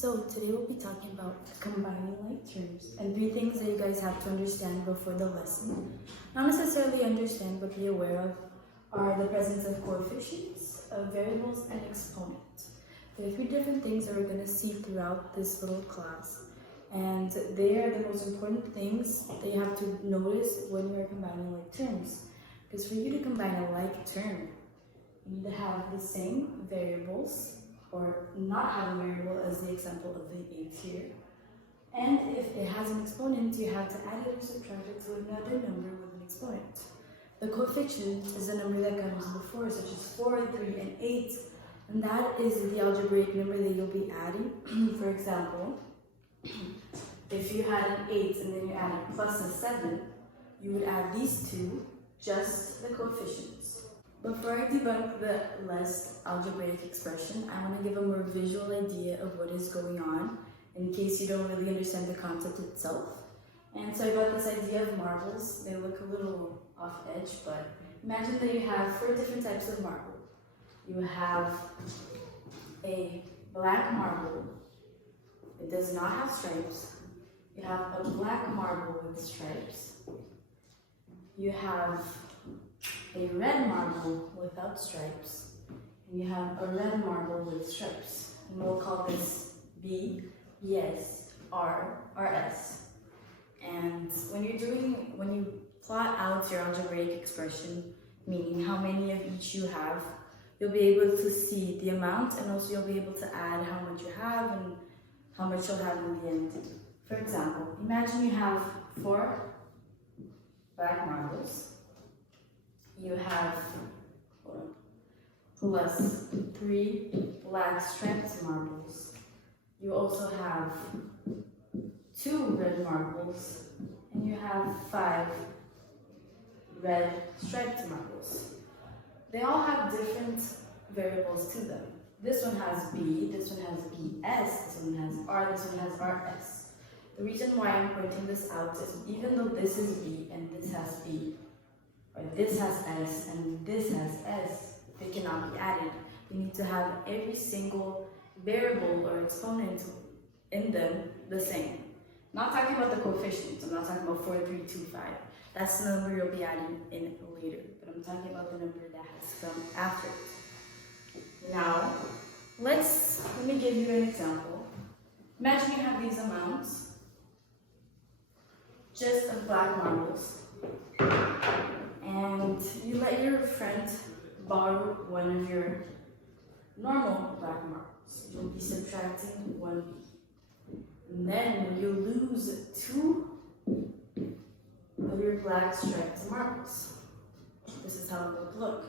So today we'll be talking about combining like terms and three things that you guys have to understand before the lesson. Not necessarily understand, but be aware of are the presence of coefficients, of variables, and exponents. There are three different things that we're going to see throughout this little class. And they are the most important things that you have to notice when you're combining like terms. Because for you to combine a like term, you need to have the same variables, or not have a variable as the example of the 8 here. And if it has an exponent, you have to add it or subtract it to another number with an exponent. The coefficient is a number that comes before, such as 4, 3, and 8. And that is the algebraic number that you'll be adding. For example, if you had an 8 and then you added plus a 7, you would add these two, just the coefficients. Before I debunk the less algebraic expression, I want to give a more visual idea of what is going on in case you don't really understand the concept itself. And so about this idea of marbles, they look a little off edge, but imagine that you have 4 different types of marble. You have a black marble. It does not have stripes. You have a black marble with stripes. You have a red marble without stripes, and you have a red marble with stripes. And we'll call this B, BS, R, RS. And when you plot out your algebraic expression, meaning how many of each you have, you'll be able to see the amount, and also you'll be able to add how much you have and how much you'll have in the end. For example, imagine you have 4 black marbles. You have plus 3 black striped marbles. You also have 2 red marbles, and you have 5 red striped marbles. They all have different variables to them. This one has B, this one has BS, this one has R, this one has RS. The reason why I'm pointing this out is even though this is B and this has B, or this has S and this has S, they cannot be added. You need to have every single variable or exponent in them the same. Not talking about the coefficients, I'm not talking about 4, 3, 2, 5. That's the number you'll be adding in later, but I'm talking about the number that has come after. Now, let me give you an example. Imagine you have these amounts, just of black marbles, and you let your friend borrow one of your normal black marbles. You'll be subtracting 1B. And then you lose 2 of your black striped marbles. This is how it would look.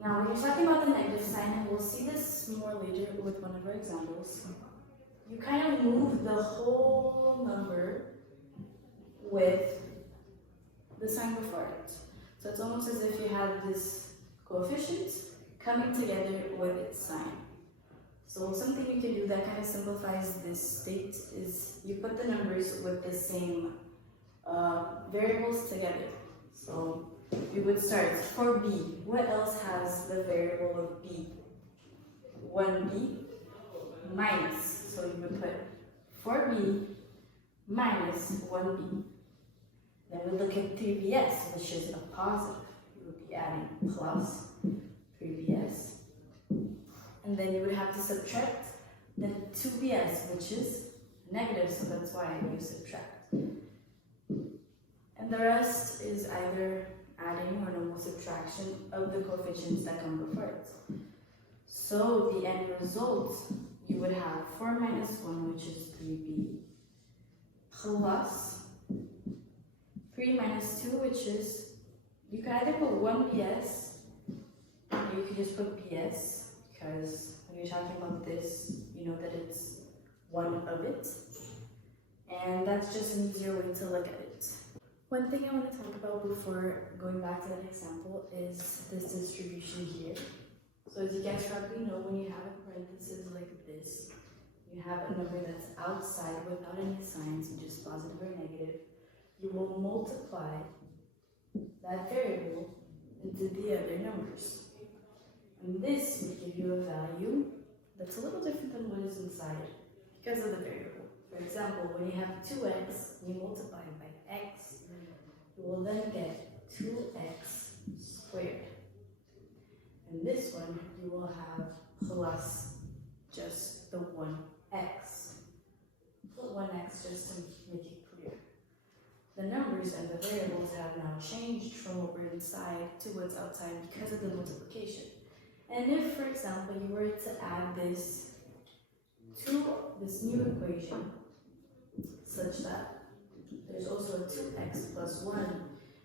Now, when you're talking about the negative sign, and we'll see this more later with one of our examples, you kind of move the whole number with the sign before it. So it's almost as if you have this coefficient coming together with its sign. So something you can do that kind of simplifies this state is you put the numbers with the same variables together. So we would start for B. What else has the variable of B? 1B minus. So you would put 4B minus 1B. Then we look at 3BS, which is a positive. You would be adding plus 3BS. And then you would have to subtract the 2BS, which is negative, so that's why you subtract. And the rest is either adding or normal subtraction of the coefficients that come before it. So the end result, you would have 4 minus 1, which is 3B, plus 3 minus 2, which is, you can either put 1BS, or you could just put BS, because when you're talking about this, you know that it's one of it. And that's just an easier way to look at it. One thing I want to talk about before going back to that example is this distribution here. So as you guys probably know, when you have a parenthesis like this, you have a number that's outside without any signs, just positive or negative. You will multiply that variable into the other numbers. And this would give you a value that's a little different than what is inside because of the variable. For example, when you have 2x, you multiply by x, you will then get 2x squared. And this one, you will have plus just the 1x. Put 1x just to make it clear. The numbers and the variables have now changed from what were inside to what's outside because of the multiplication. And if, for example, you were to add this to this new equation, such that there's also a 2x plus 1,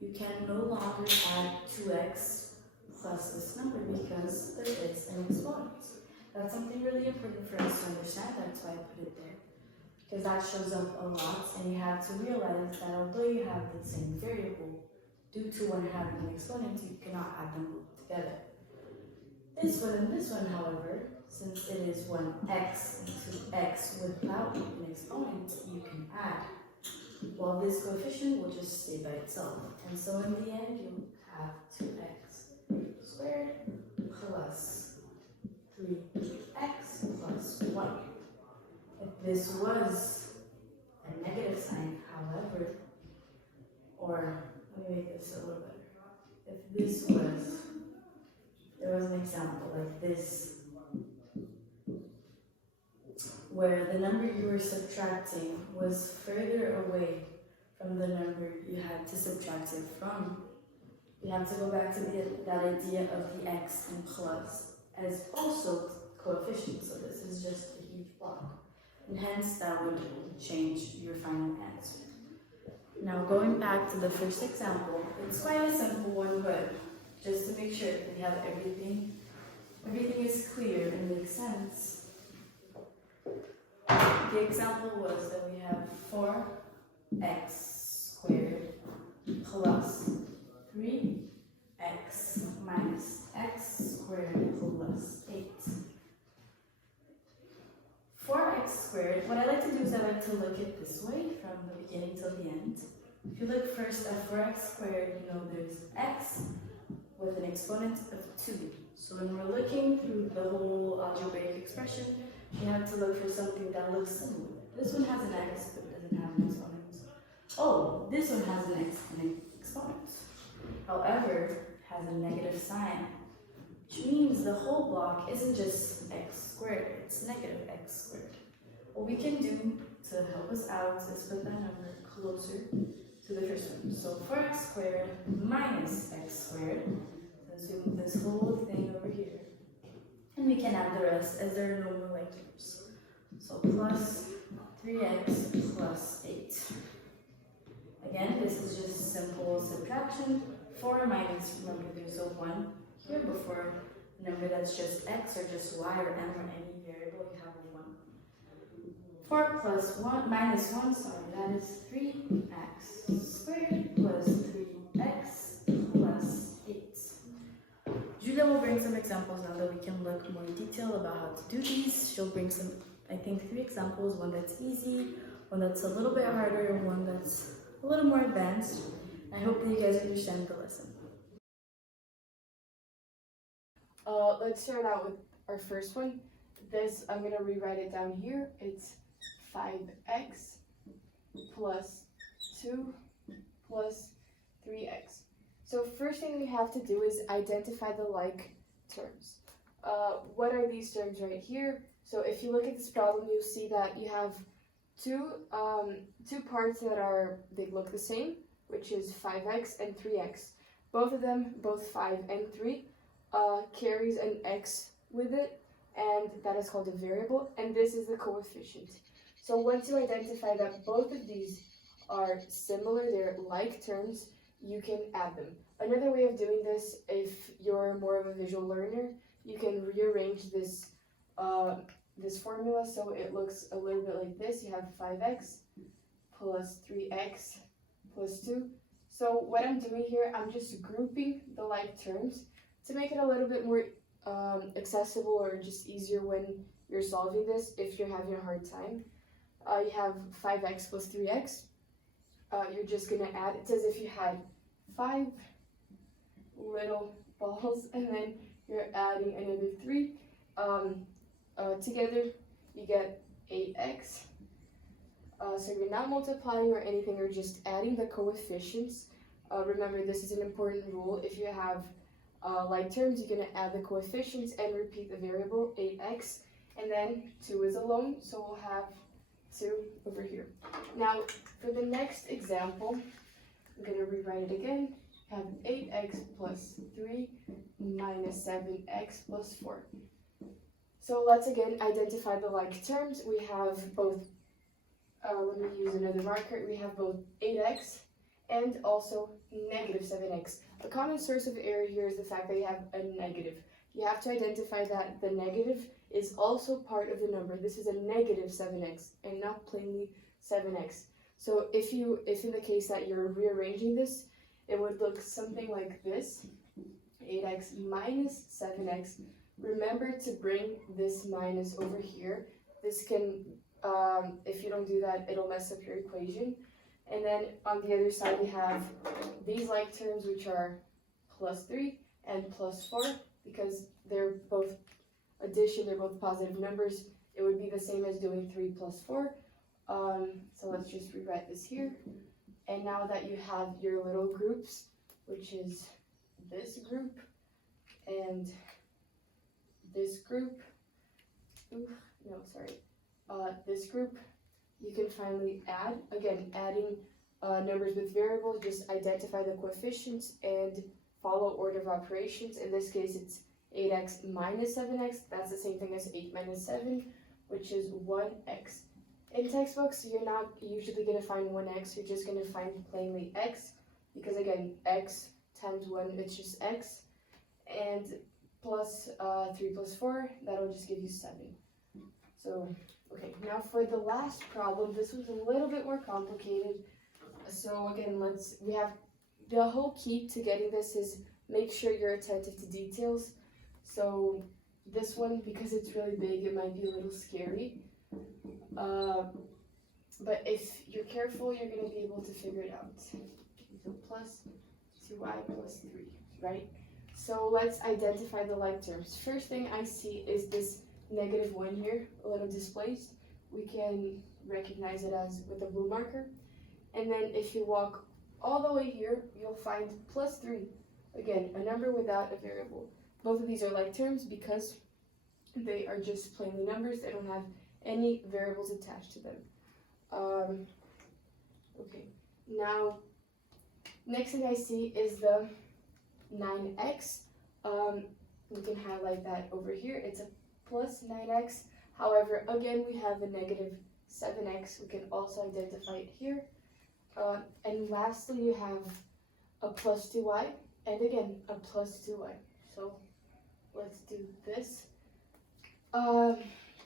you can no longer add 2x plus this number because there is an exponent. That's something really important for us to understand. That's why I put it there. Because that shows up a lot, and you have to realize that although you have the same variable, due to one having an exponent, you cannot add them both together. This one and this one, however, since it is 1x into x without an exponent, you can add. While this coefficient will just stay by itself. And so in the end, you have 2x squared plus 3x plus 1. If this was a negative sign, however, or let me make this a little better. If this was, there was an example like this, where the number you were subtracting was further away from the number you had to subtract it from, you have to go back to that idea of the x and plus as also coefficients. So this is just a huge block. And hence that would change your final answer. Now going back to the first example, it's quite a simple one, but just to make sure that you have everything is clear and makes sense. The example was that we have 4x squared plus 3x minus x squared plus 8. 4x squared, what I like to do is I like to look at this way from the beginning till the end. If you look first at 4x squared, you know there's x with an exponent of 2. So when we're looking through the whole algebraic expression, you have to look for something that looks similar. This one has an x, but it doesn't have an exponent. Oh, this one has an exponent. However, has a negative sign, which means the whole block isn't just x squared, it's negative x squared. What we can do to help us out is put that number closer to the first one. So 4x squared minus x squared, let's move this whole thing over here. And we can add the rest as there are no more like terms. So plus 3x plus 8. Again, this is just simple subtraction. 4 minus, remember there's a 1 here before a number that's just x or just y or m or any variable, you have a 1. 4 plus 1 minus 1, sorry, that is 3x squared plus 3x plus 8. Julia will bring some examples now that we can look more in detail about how to do these. She'll bring some, I think, 3 examples, one that's easy, one that's a little bit harder, and one that's a little more advanced. I hope that you guys understand the lesson. Let's start out with our first one. This, I'm going to rewrite it down here. It's 5x plus 2 plus 3x. So first thing we have to do is identify the like terms. What are these terms right here? So if you look at this problem, you'll see that you have two parts that they look the same, which is 5x and 3x. Both of them, both 5 and 3, carries an x with it, and that is called a variable, and this is the coefficient. So once you identify that both of these are similar, they're like terms, you can add them. Another way of doing this, if you're more of a visual learner, you can rearrange this this formula so it looks a little bit like this. You have 5x plus 3x plus 2. So what I'm doing here, I'm just grouping the like terms to make it a little bit more accessible or just easier when you're solving this if you're having a hard time. You have 5x plus 3x. You're just going to add, it's as if you had 5 little balls and then you're adding another 3. together, you get 8x. So you're not multiplying or anything, you're just adding the coefficients. Remember, this is an important rule. If you have like terms, you're going to add the coefficients and repeat the variable 8x. And then 2 is alone, so we'll have 2 over here. Now, for the next example, I'm going to rewrite it again. Have 8x plus 3 minus 7x plus 4. So let's again identify the like terms. We have both, when we use another marker, we have both 8x and also negative 7x. A common source of error here is the fact that you have a negative. You have to identify that the negative is also part of the number. This is a negative 7x and not plainly 7x. So if in the case that you're rearranging this, it would look something like this, 8x minus 7x. Remember to bring this minus over here. This can, if you don't do that, it'll mess up your equation. And then on the other side, we have these like terms, which are plus 3 and plus 4, because they're both addition, they're both positive numbers. It would be the same as doing 3 plus 4. So let's just rewrite this here. And now that you have your little groups, which is this group and this group, this group, you can finally add. Again, adding numbers with variables, just identify the coefficients and follow order of operations. In this case, it's 8x minus 7x. That's the same thing as 8 minus 7, which is 1x. In textbooks, you're not usually going to find 1x, you're just going to find plainly x, because again, x times 1, it's just x, and plus 3 plus 4, that'll just give you 7. So, okay, now for the last problem, this was a little bit more complicated. So again, we have the whole key to getting this is make sure you're attentive to details. So this one, because it's really big, it might be a little scary. But if you're careful, you're going to be able to figure it out. So plus 2y plus 3, right? So let's identify the like terms. First thing I see is this negative 1 here, a little displaced. We can recognize it as with a blue marker. And then if you walk all the way here, you'll find plus 3. Again, a number without a variable. Both of these are like terms because they are just plainly numbers. They don't have any variables attached to them. Okay, now next thing I see is the 9x. We can highlight that over here. It's a plus 9x. However, again, we have a negative 7x. We can also identify it here. And lastly, you have a plus 2y, and again, a plus 2y. So let's do this.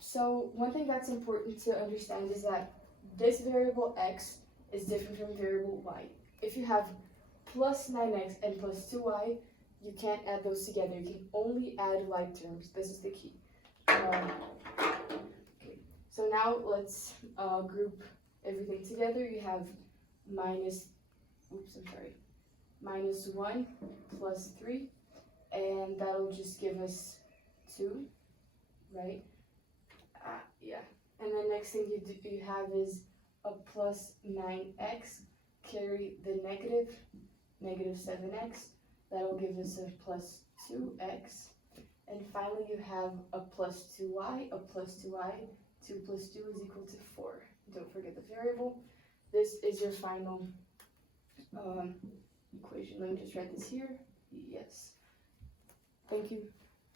So one thing that's important to understand is that this variable x is different from variable y. If you have plus 9x and plus 2y, you can't add those together. You can only add like terms. This is the key. Okay. So now let's group everything together. You have minus 1 plus 3, and that'll just give us 2, right? Yeah. And the next thing you have is a plus 9x, carry the negative 7x, that'll give us a plus 2x, and finally you have a plus 2y, 2 plus 2 is equal to 4. Don't forget the variable. This is your final equation. Let me just write this here. Yes. Thank you.